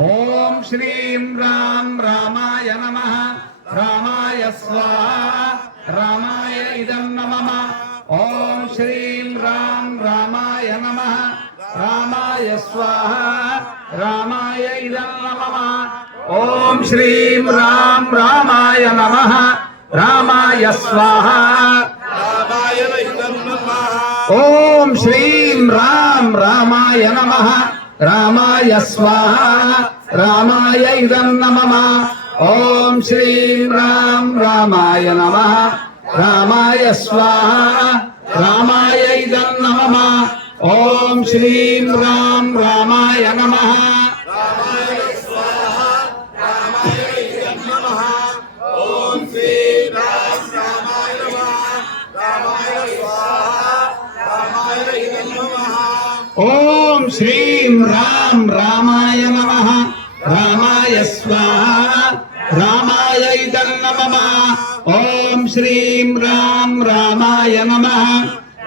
ఓం శ్రీం రామ్ రామాయ నమ. రామాయ స్వాహ. రామాయ ఇదం నమ. ఓం శ్రీం రామ్ రామాయ నమ. రామాయ స్వాహ. రామాయ ఇదం నమ. ఓం శ్రీం రామ్ రామాయ నమ. రామాయ స్వాహ. రామాయ ఇదం నమః. ఓం శ్రీం రామ్ రామాయ నమ. రామాయ స్వాహ రామాయ ఇదం నమ. ఓం శ్రీం రామ్ రామాయ నమ. రామాయ స్వాహ రామాయ ఇదం నమ. ఓం శ్రీం రామ్ రామాయ నమ. ఓం శ్రీం రామ్ రామాయ నమ. రామాయ స్వాహ. రామాయ ఇదం నమ. ఓం శ్రీం రామ్ రామాయ నమ.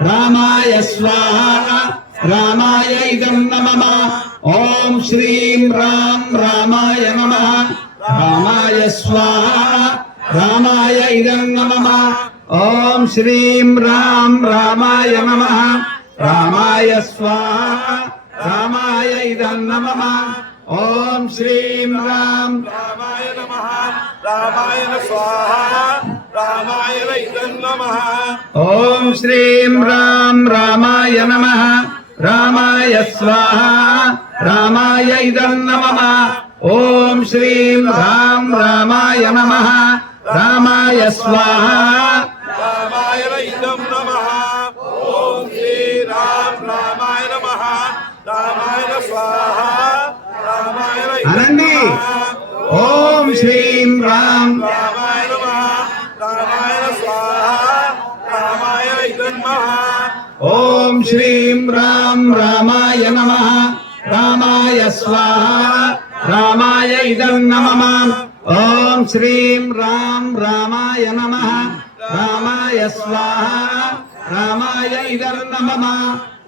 రామాయ స్వాహ. రామాయ ఇదం నమ. ఓం శ్రీం రామ్ రామాయ నమ. రామాయ స్వాహ. రామాయ ఇదం నమ. ఓం శ్రీం రామ్ రామాయ నమ. రామాయ స్వాహ రామాయ ఇదం నమ. ఓం శ్రీం రామ్. రామాయ నమః రామాయ స్వాహ రామాయ ఇదం నమః. ఓం శ్రీం రామ్ రామాయ నమ. రామాయ స్వాహ రామాయ ఇదం నమ. ఓం శ్రీం రామ్ రామాయ నమ. రామాయ స్వాహ అనండి. ఓం శ్రీం రామ్. ఓం శ్రీం రామ్ రామాయ నమ రామాయ స్వాహ రామాయ ఇదం నమ. ఓం శ్రీం రామ్ రామాయ నమ రామాయ స్వాహ రామాయ ఇదం నమ.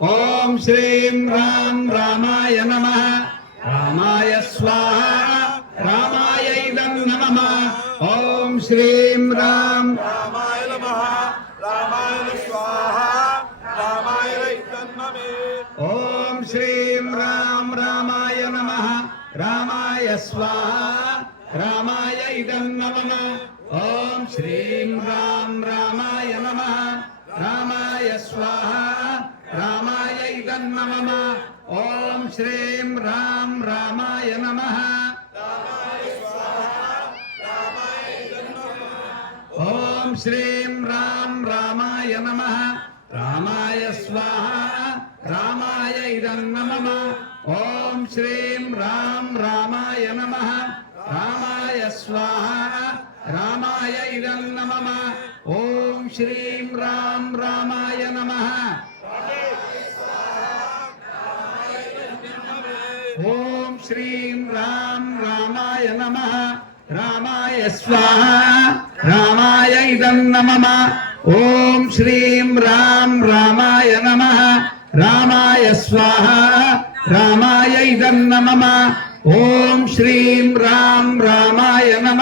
ఓం శ్రీం రామ్ రామాయ నమ. రామాయ స్వాహ. రామాయ ఇదం నమ. ఓం శ్రీం రామ్ రామాయ నమః. రామాయ స్వాహ. రామాయ ఇదం నమః. ఓం శ్రీం రామ్ రామాయ నమ. రామాయ స్వాహ. రామాయ ఇదం నమ. ఓం శ్రీం రామ్ రామాయ నమ. రామాయ స్వాహ. రామాయ ఇదం నమ ఓం శ్రీం రామ్ రామాయ నమ. ఓం శ్రీం రామ్ రామాయ నమ. రామాయ స్వాహ. రామాయ ఇదం నమ. ఓం శ్రీం రామ్ రామాయ నమ. రామాయ స్వాహ. రామాయ ఇదం నమ. ఓం శ్రీం రామ్ నమ. రామాయ స్వాహ. రామాయ ఇదం నమ ఓం శ్రీం రామ్ రామాయ నమ. రామాయ స్వాహ. రామాయ ఇదం నమ ఓం శ్రీం రామ్ రామాయ నమ.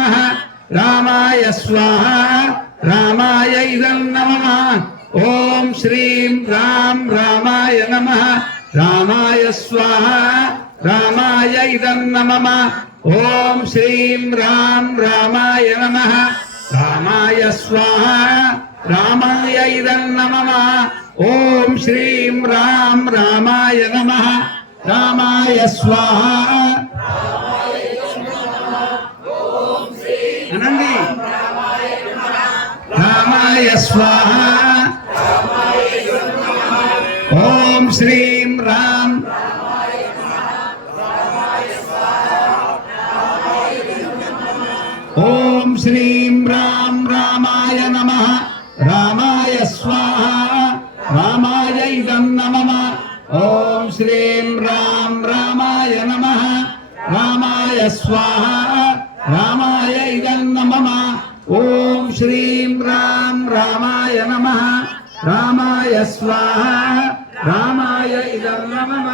రామాయ స్వాహ. రామాయ ఇదం నమ ఓం శ్రీం రామ్ రామాయ నమ. రామాయ స్వాహ. రామాయ ఇదం నమ ఓం శ్రీం రామ్ రామాయ నమ. రామాయ స్వాహ. రామాయ ఇదం నమ ఓం శ్రీం రామ్ రామాయ నమ. రామాయ స్వాహ. అనండి. రామాయ స్వాహ. ఓం శ్రీ ఓం శ్రీం రామ్ రామాయ నమ. రామాయ స్వాహ. రామాయ ఇదం నమ. ఓం శ్రీం రామ్ రామాయ నమ. రామాయ స్వాహ. రామాయ ఇదం నమ. ఓం శ్రీం రామ్ రామాయ నమ. రామాయ స్వాహ. రామాయ ఇదం నమ.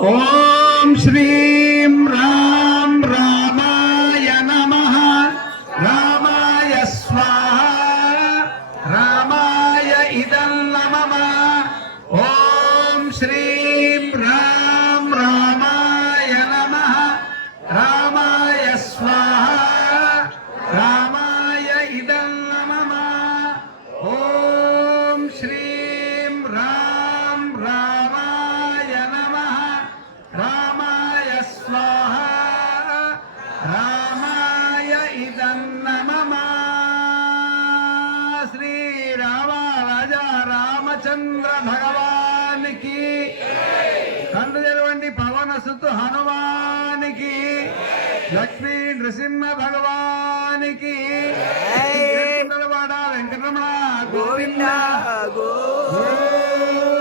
ఓం శ్రీం రామ్ రామాయ నమ. రామాయ స్వాహ. రామాయ ఇదం నమ. ఓం శ్రీం రామ్ రామాయ నమ. రామాయ స్వాహ. రామాయ ఇదం నమ. ఓం శ్రీం రామ శ్రీరామ రాజా రామచంద్ర భగవానికి. కన్ను తెరవండి పవన సుతు హనుమానికి. లక్ష్మీ నృసింహ భగవానికి. వెంకటరమణ గోవింద గోవింద.